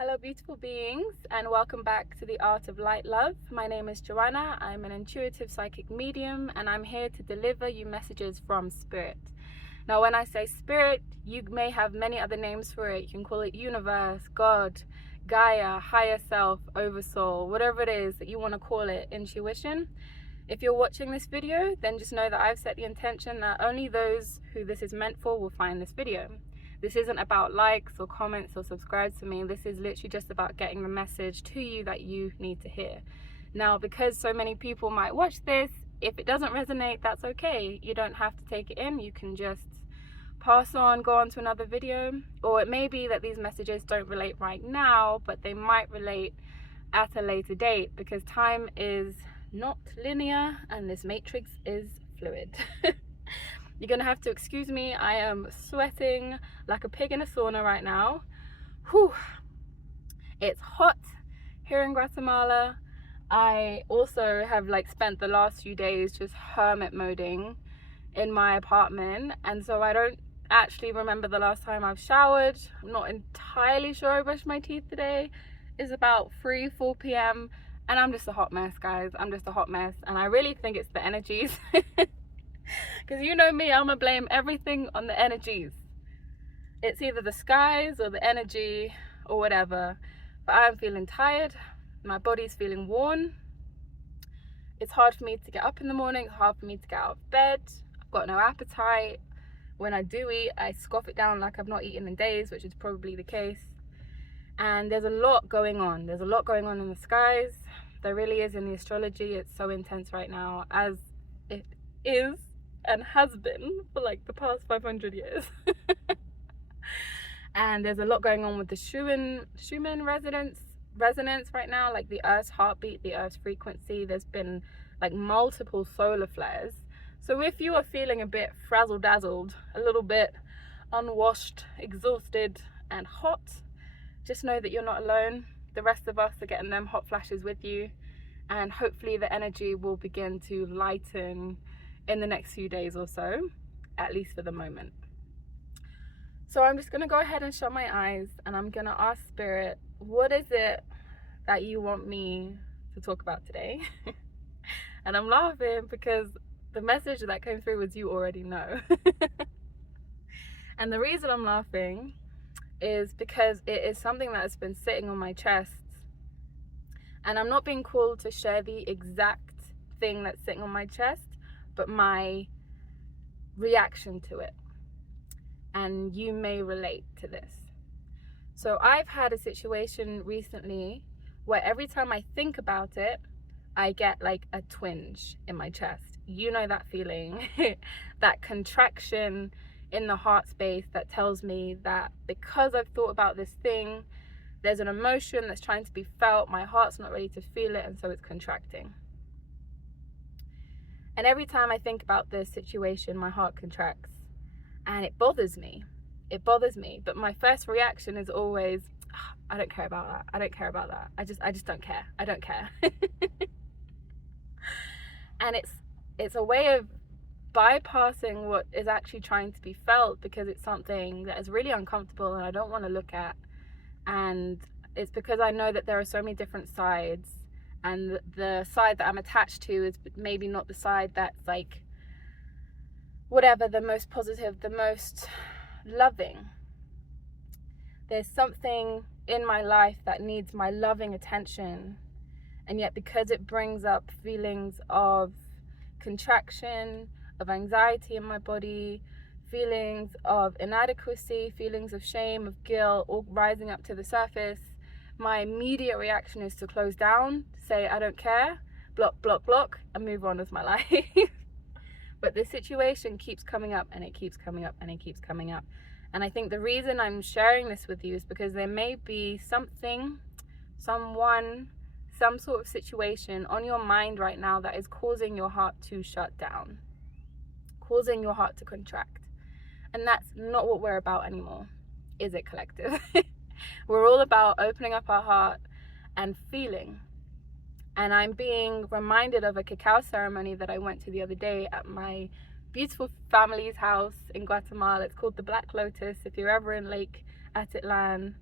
Hello beautiful beings, and welcome back to the Art of Light Love. My name is Joanna. I'm an intuitive psychic medium, and I'm here to deliver you messages from spirit. Now when I say spirit, you may have many other names for it. You can call it universe, God, Gaia, higher self, oversoul, whatever it is that you want to call it, intuition. If you're watching this video, then just know that I've set the intention that only those who this is meant for will find this video. This isn't about likes or comments or subscribes to me. This is literally just about getting the message to you that you need to hear. Now, because so many people might watch this, if it doesn't resonate, that's okay. You don't have to take it in. You can just pass on, go on to another video. Or it may be that these messages don't relate right now, but they might relate at a later date, because time is not linear and this matrix is fluid. You're gonna have to excuse me. I am sweating like a pig in a sauna right now. Whew. It's hot here in Guatemala. I also have spent the last few days just hermit moding in my apartment, and so I don't actually remember the last time I've showered. I'm not entirely sure I brushed my teeth today. It's about 3-4 p.m. and I'm just a hot mess, guys. I'm just a hot mess, and I really think it's the energies. Because you know me, I'm gonna blame everything on the energies. It's either the skies or the energy or whatever. But I'm feeling tired. My body's feeling worn. It's hard for me to get up in the morning. It's hard for me to get out of bed. I've got no appetite. When I do eat, I scoff it down like I've not eaten in days, which is probably the case. And there's a lot going on. There's a lot going on in the skies. There really is in the astrology. It's so intense right now, as it is and has been for the past 500 years. And there's a lot going on with the Schumann resonance right now, like the Earth's heartbeat, the Earth's frequency. There's been multiple solar flares. So if you are feeling a bit frazzle dazzled, a little bit unwashed, exhausted and hot, just know that you're not alone. The rest of us are getting them hot flashes with you, and hopefully the energy will begin to lighten in the next few days or so, at least for the moment. So I'm just gonna go ahead and shut my eyes, and I'm gonna ask Spirit, what is it that you want me to talk about today? And I'm laughing because the message that came through was you already know. And the reason I'm laughing is because it is something that has been sitting on my chest, and I'm not being called to share the exact thing that's sitting on my chest, but my reaction to it. And you may relate to this. So I've had a situation recently where every time I think about it, I get a twinge in my chest. You know that feeling, that contraction in the heart space that tells me that because I've thought about this thing, there's an emotion that's trying to be felt, my heart's not ready to feel it, and so it's contracting. And every time I think about this situation, my heart contracts, and it bothers me. It bothers me. But my first reaction is always, oh, I don't care about that. I don't care about that. I just don't care. I don't care. And it's a way of bypassing what is actually trying to be felt, because it's something that is really uncomfortable and I don't want to look at. And it's because I know that there are so many different sides, and the side that I'm attached to is maybe not the side that's whatever, the most positive, the most loving. There's something in my life that needs my loving attention, and yet because it brings up feelings of contraction, of anxiety in my body, feelings of inadequacy, feelings of shame, of guilt, all rising up to the surface, my immediate reaction is to close down, say I don't care, block, block, block, and move on with my life. But this situation keeps coming up, and it keeps coming up, and it keeps coming up. And I think the reason I'm sharing this with you is because there may be something, someone, some sort of situation on your mind right now that is causing your heart to shut down, causing your heart to contract. And that's not what we're about anymore, is it, collective? We're all about opening up our heart and feeling. And I'm being reminded of a cacao ceremony that I went to the other day at my beautiful family's house in Guatemala. It's called the Black Lotus. If you're ever in Lake Atitlan,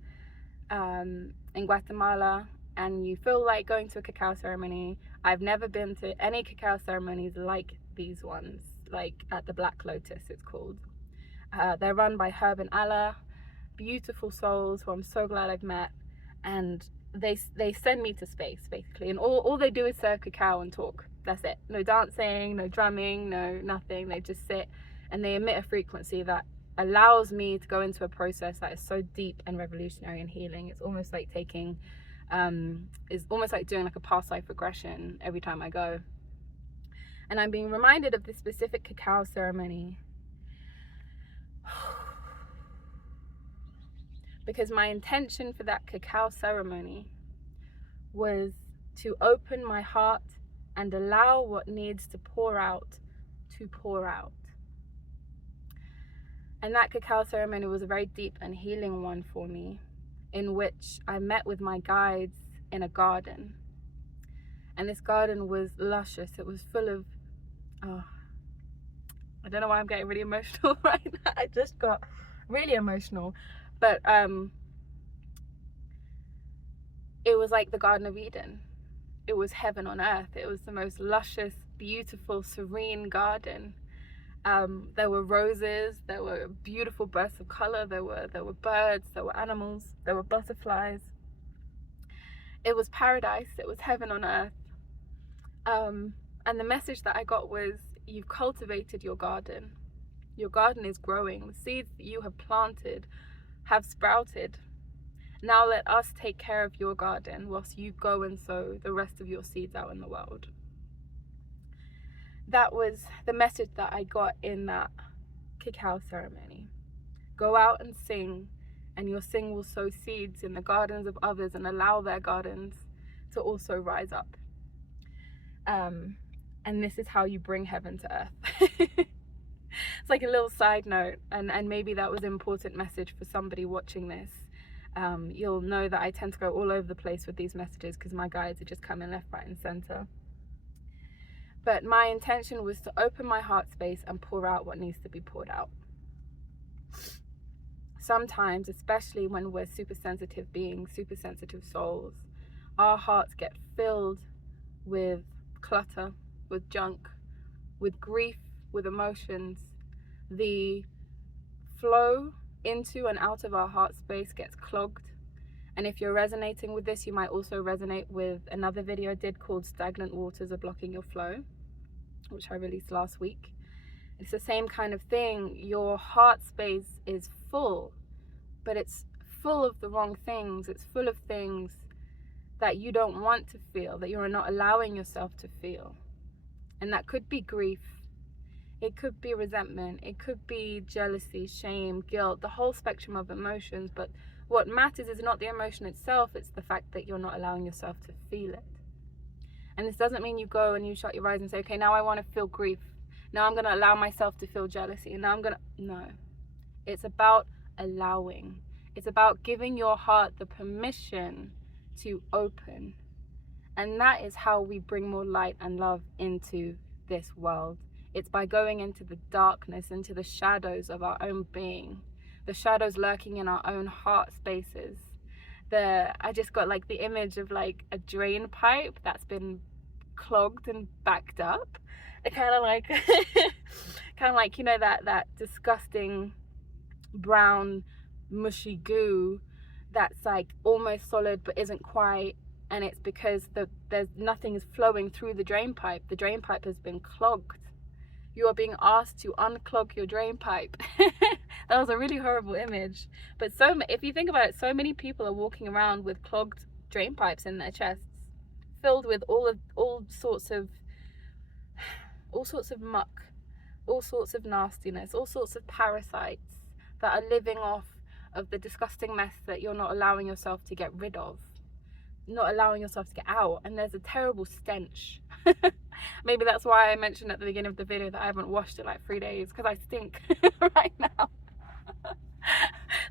in Guatemala, and you feel like going to a cacao ceremony. I've never been to any cacao ceremonies like these ones, like at the Black Lotus it's called. They're run by Herb and Allah, beautiful souls who I'm so glad I've met, and they send me to space basically, and all they do is serve cacao and talk. That's it. No dancing, no drumming, no nothing. They just sit and they emit a frequency that allows me to go into a process that is so deep and revolutionary and healing. It's almost like taking it's almost like doing like a past life regression every time I go. And I'm being reminded of this specific cacao ceremony because my intention for that cacao ceremony was to open my heart and allow what needs to pour out to pour out. And that cacao ceremony was a very deep and healing one for me, in which I met with my guides in a garden. And this garden was luscious. It was full of, I don't know why I'm getting really emotional right now. I just got really emotional. But it was like the Garden of Eden. It was heaven on earth. It was the most luscious, beautiful, serene garden. There were roses, there were beautiful bursts of color, there were birds, there were animals, there were butterflies. It was paradise. It was heaven on earth. And the message that I got was, you've cultivated your garden. Your garden is growing. The seeds that you have planted have sprouted. Now let us take care of your garden whilst you go and sow the rest of your seeds out in the world. That was the message that I got in that cacao ceremony. Go out and sing, and your sing will sow seeds in the gardens of others and allow their gardens to also rise up. And this is how you bring heaven to earth. It's like a little side note, and maybe that was an important message for somebody watching this. You'll know that I tend to go all over the place with these messages because my guides are just coming left, right, and center. But my intention was to open my heart space and pour out what needs to be poured out. Sometimes, especially when we're super sensitive beings, super sensitive souls, our hearts get filled with clutter, with junk, with grief, with emotions. The flow into and out of our heart space gets clogged. And if you're resonating with this, you might also resonate with another video I did called Stagnant Waters Are Blocking Your Flow, which I released last week. It's the same kind of thing. Your heart space is full, but it's full of the wrong things. It's full of things that you don't want to feel, that you're not allowing yourself to feel. And that could be grief. It could be resentment. It could be jealousy, shame, guilt, the whole spectrum of emotions. But what matters is not the emotion itself, it's the fact that you're not allowing yourself to feel it. And this doesn't mean you go and you shut your eyes and say, okay, now I want to feel grief. Now I'm going to allow myself to feel jealousy. And now I'm going to... No. It's about allowing. It's about giving your heart the permission to open. And that is how we bring more light and love into this world. It's by going into the darkness, into the shadows of our own being. The shadows lurking in our own heart spaces. I just got like the image of like a drain pipe that's been clogged and backed up. It kind of like, you know, that disgusting brown mushy goo that's like almost solid but isn't quite, and it's because there's nothing is flowing through the drain pipe. The drain pipe has been clogged. You are being asked to unclog your drain pipe. That was a really horrible image. But if you think about it, so many people are walking around with clogged drain pipes in their chests, filled with all sorts of muck, all sorts of nastiness, all sorts of parasites that are living off of the disgusting mess that you're not allowing yourself to get rid of, not allowing yourself to get out. And there's a terrible stench. Maybe that's why I mentioned at the beginning of the video that I haven't washed in like 3 days, because I stink right now.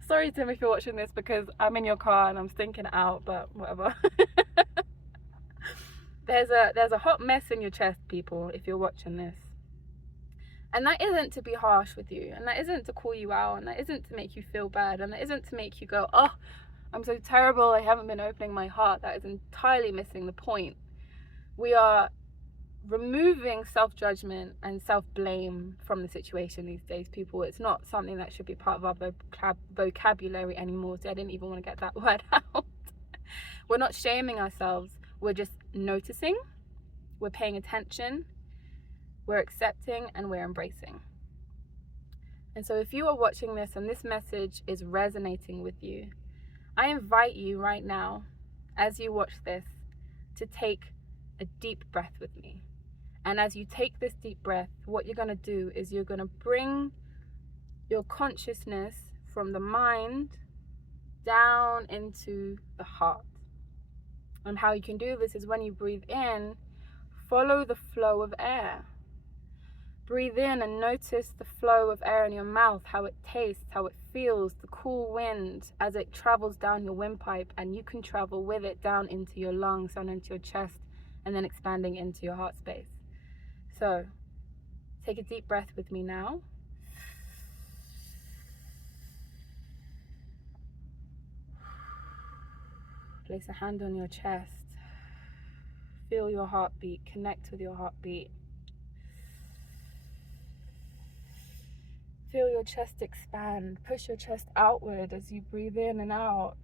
Sorry Tim if you're watching this, because I'm in your car and I'm stinking out, but whatever. There's a hot mess in your chest, people, if you're watching this. And that isn't to be harsh with you, and that isn't to call you out, and that isn't to make you feel bad, and that isn't to make you go, oh, I'm so terrible, I haven't been opening my heart. That is entirely missing the point. We are removing self-judgment and self-blame from the situation these days, people. It's not something that should be part of our vocabulary anymore. So I didn't even want to get that word out. We're not shaming ourselves. We're just noticing. We're paying attention. We're accepting, and we're embracing. And so if you are watching this and this message is resonating with you, I invite you right now, as you watch this, to take a deep breath with me. And as you take this deep breath, what you're going to do is you're going to bring your consciousness from the mind down into the heart. And how you can do this is when you breathe in, follow the flow of air. Breathe in and notice the flow of air in your mouth, how it tastes, how it feels, the cool wind as it travels down your windpipe, and you can travel with it down into your lungs and into your chest, and then expanding into your heart space. So, take a deep breath with me now. Place a hand on your chest. Feel your heartbeat. Connect with your heartbeat. Feel your chest expand. Push your chest outward as you breathe in and out.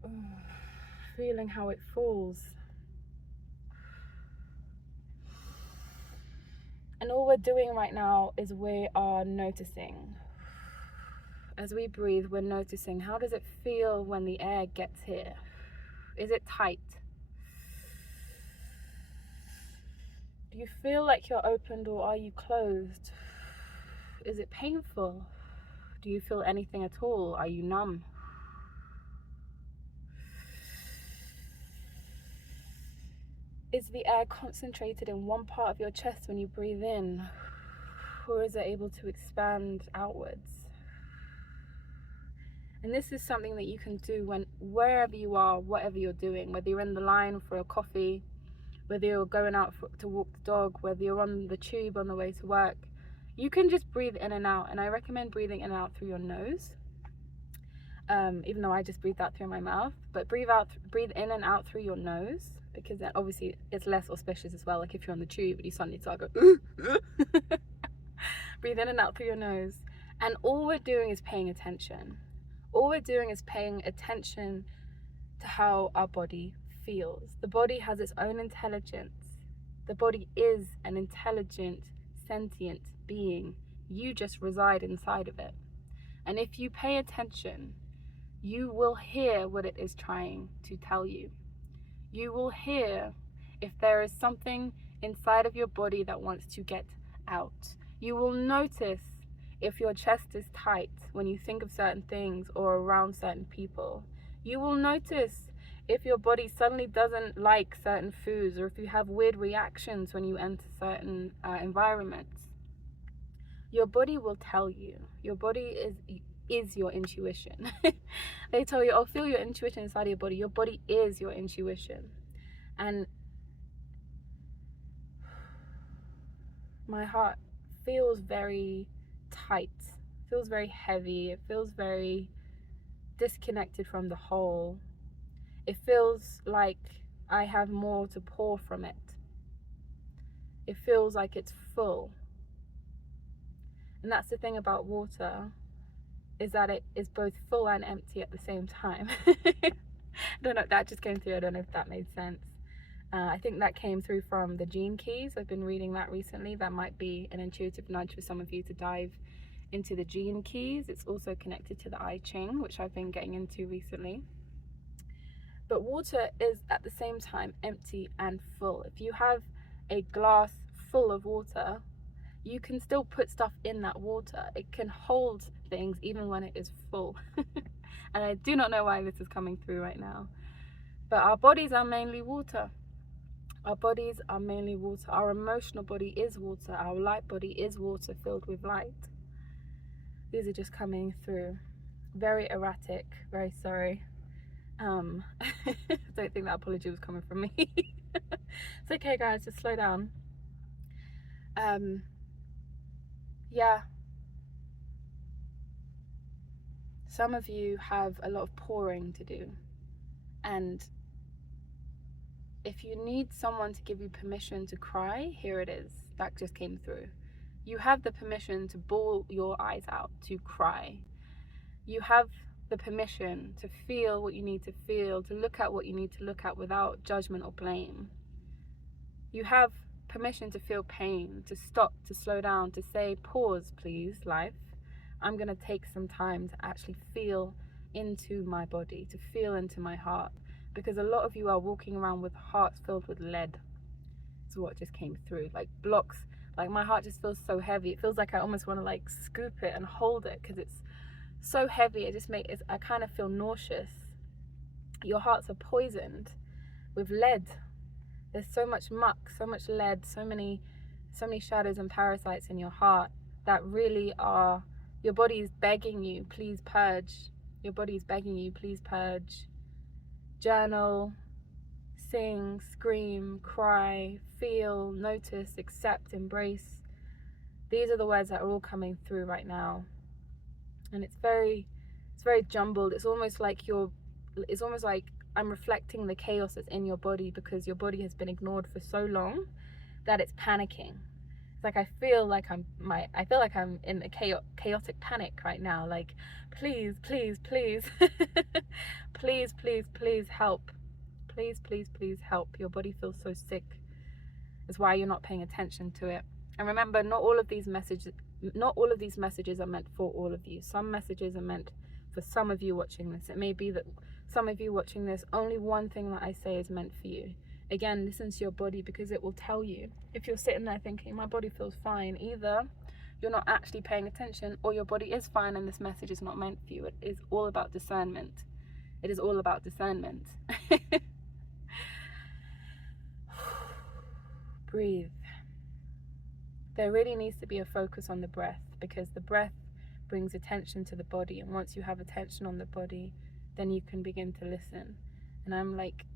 Feeling how it falls. And all we're doing right now is we are noticing. As we breathe, we're noticing, how does it feel when the air gets here? Is it tight? Do you feel like you're opened, or are you closed? Is it painful? Do you feel anything at all? Are you numb? Is the air concentrated in one part of your chest when you breathe in? Or is it able to expand outwards? And this is something that you can do wherever you are, whatever you're doing, whether you're in the line for a coffee, whether you're going out to walk the dog, whether you're on the tube on the way to work. You can just breathe in and out, and I recommend breathing in and out through your nose, even though I just breathe out through my mouth. But breathe in and out through your nose, because then obviously it's less auspicious as well. Like if you're on the tube and you suddenly start going breathe in and out through your nose. And all we're doing is paying attention. All we're doing is paying attention to how our body feels. The body has its own intelligence. The body is an intelligent, sentient being. You just reside inside of it. And if you pay attention, you will hear what it is trying to tell you. You will hear if there is something inside of your body that wants to get out. You will notice if your chest is tight when you think of certain things or around certain people. You will notice if your body suddenly doesn't like certain foods, or if you have weird reactions when you enter certain environments. Your body will tell you. Your body is your intuition. They tell you, oh, feel your intuition inside of your body. Your body is your intuition. And my heart feels very tight, feels very heavy, it feels very disconnected from the whole. It feels like I have more to pour from it. It feels like it's full. And that's the thing about water, is that it is both full and empty at the same time. I don't know, that just came through. I don't know if that made sense. I think that came through from the Gene Keys. I've been reading that recently. That might be an intuitive nudge for some of you to dive into the Gene Keys. It's also connected to the I Ching, which I've been getting into recently. But water is at the same time empty and full. If you have a glass full of water, you can still put stuff in that water. It can hold things even when it is full. And I do not know why this is coming through right now. But our bodies are mainly water. Our bodies are mainly water. Our emotional body is water. Our light body is water filled with light. These are just coming through. Very erratic. Very sorry. I don't think that apology was coming from me. It's okay, guys. Just slow down. Yeah. Some of you have a lot of pouring to do. And if you need someone to give you permission to cry, here it is. That just came through. You have the permission to bawl your eyes out, to cry. You have the permission to feel what you need to feel, to look at what you need to look at without judgment or blame. You have permission to feel pain, to stop, to slow down, to say, pause, please, life. I'm going to take some time to actually feel into my body, to feel into my heart. Because a lot of you are walking around with hearts filled with lead. That's what just came through. Like blocks. Like my heart just feels so heavy. It feels like I almost want to like scoop it and hold it because it's so heavy. I kind of feel nauseous. Your hearts are poisoned with lead. There's so much muck, so much lead, so many shadows and parasites in your heart that really are, your body is begging you, please purge. Your body is begging you, please purge. Journal, sing, scream, cry, feel, notice, accept, embrace. These are the words that are all coming through right now. And it's very jumbled. It's almost like I'm reflecting the chaos that's in your body because your body has been ignored for so long that it's panicking. It's like I feel like I'm in a chaotic panic right now. Like, please, please, please, please, please, please help. Please, please, please help. Your body feels so sick. It's why you're not paying attention to it. And remember, not all of these messages are meant for all of you. Some messages are meant for some of you watching this. It may be that some of you watching this, only one thing that I say is meant for you. Again, listen to your body because it will tell you. If you're sitting there thinking, my body feels fine, either you're not actually paying attention or your body is fine and this message is not meant for you. It is all about discernment. It is all about discernment. Breathe. There really needs to be a focus on the breath because the breath brings attention to the body, and once you have attention on the body, then you can begin to listen. And I'm like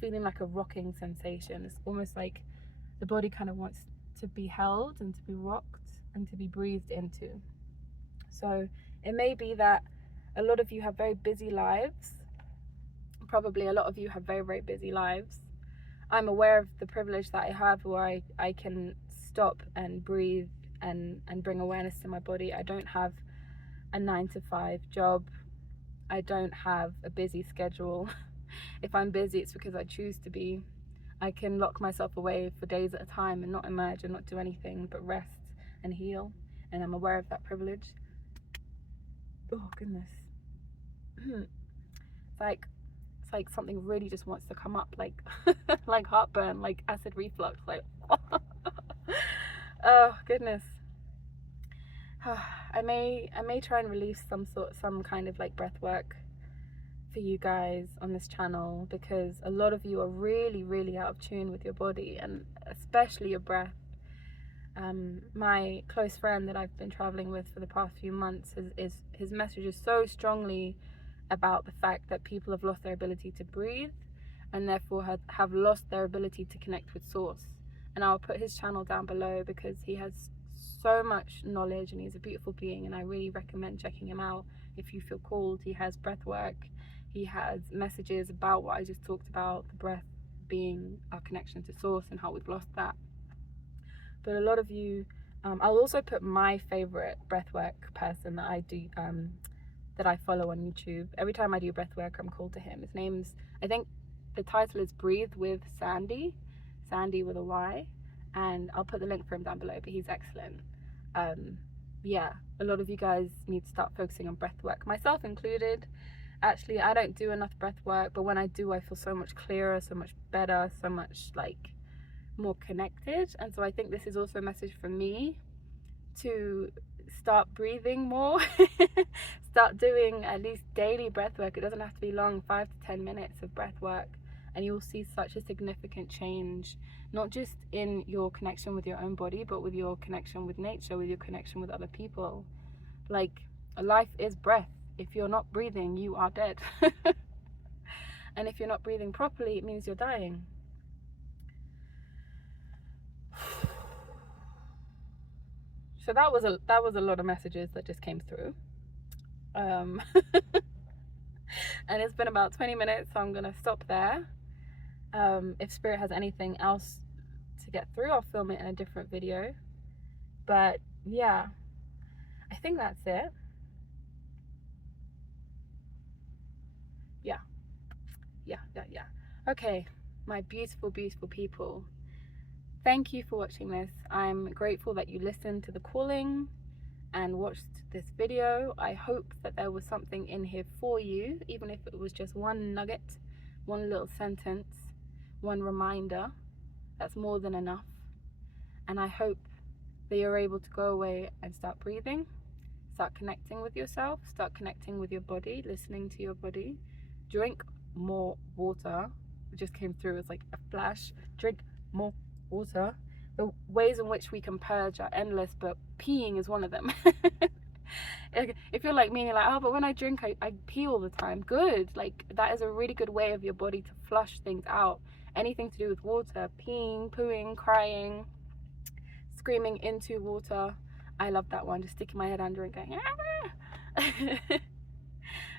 feeling like a rocking sensation. It's almost like the body kind of wants to be held and to be rocked and to be breathed into. So it may be that a lot of you have very busy lives. Probably a lot of you have very, very busy lives. I'm aware of the privilege that I have where I can stop and breathe and bring awareness to my body. I don't have a 9-to-5 job. I don't have a busy schedule. If I'm busy, it's because I choose to be. I can lock myself away for days at a time and not emerge and not do anything but rest and heal. And I'm aware of that privilege. Oh, goodness. It's like something really just wants to come up, like like heartburn, like acid reflux, like oh goodness. I may try and release some kind of like breath work for you guys on this channel because a lot of you are really, really out of tune with your body and especially your breath. My close friend that I've been traveling with for the past few months, his message is so strongly about the fact that people have lost their ability to breathe and therefore have lost their ability to connect with source. And I'll put his channel down below because he has so much knowledge and he's a beautiful being, and I really recommend checking him out if you feel called. He has breath work, he has messages about what I just talked about, the breath being our connection to source and how we've lost that. But a lot of you, I'll also put my favorite breathwork person that I do, that I follow on YouTube. Every time I do breathwork, I'm called to him. His name's, I think the title is Breathe with Sandy with a Y, and I'll put the link for him down below, but he's excellent. Yeah, a lot of you guys need to start focusing on breathwork, myself included. Actually, I don't do enough breathwork, but when I do, I feel so much clearer, so much better, so much like more connected. And so I think this is also a message for me to start breathing more. Start doing at least daily breath work. It doesn't have to be long, 5 to 10 minutes of breath work, and you'll see such a significant change, not just in your connection with your own body, but with your connection with nature, with your connection with other people. Like, life is breath. If you're not breathing, you are dead. And if you're not breathing properly, it means you're dying. So that was a lot of messages that just came through. And it's been about 20 minutes, so I'm gonna stop there. If Spirit has anything else to get through, I'll film it in a different video. But yeah, I think that's it. Yeah. Okay, my beautiful, beautiful people. Thank you for watching this. I'm grateful that you listened to the calling and watched this video. I hope that there was something in here for you, even if it was just one nugget, one little sentence, one reminder. That's more than enough. And I hope that you're able to go away and start breathing, start connecting with yourself, start connecting with your body, listening to your body. Drink more water. It just came through as like a flash. Drink more water. The ways in which we can purge are endless, but peeing is one of them. If you're like me and you're like, oh, but when I drink, I pee all the time. Good. Like, that is a really good way of your body to flush things out. Anything to do with water, peeing, pooing, crying, screaming into water. I love that one. Just sticking my head under and going, ah!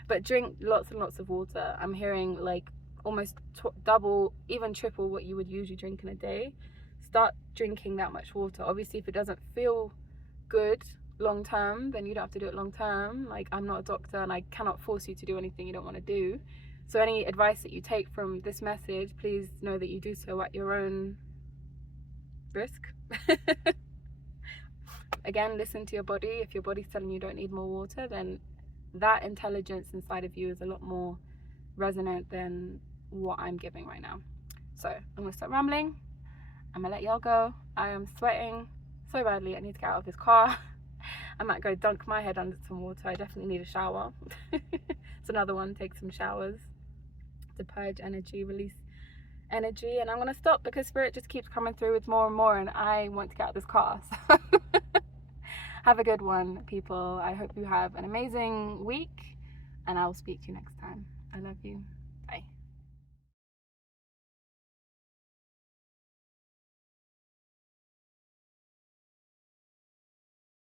But drink lots and lots of water. I'm hearing like almost double, even triple what you would usually drink in a day. Start drinking that much water. Obviously, if it doesn't feel good long term, then you don't have to do it long term. Like, I'm not a doctor and I cannot force you to do anything you don't want to do. So any advice that you take from this message, please know that you do so at your own risk. Again, listen to your body. If your body's telling you don't need more water, then that intelligence inside of you is a lot more resonant than what I'm giving right now. So I'm gonna stop rambling. I'm gonna let y'all go. I am sweating so badly. I need to get out of this car. I might go dunk my head under some water. I definitely need a shower. It's another one. Take some showers to purge energy, release energy. And I'm gonna stop because Spirit just keeps coming through with more and more, and I want to get out of this car. So have a good one, people. I hope you have an amazing week, and I will speak to you next time. I love you.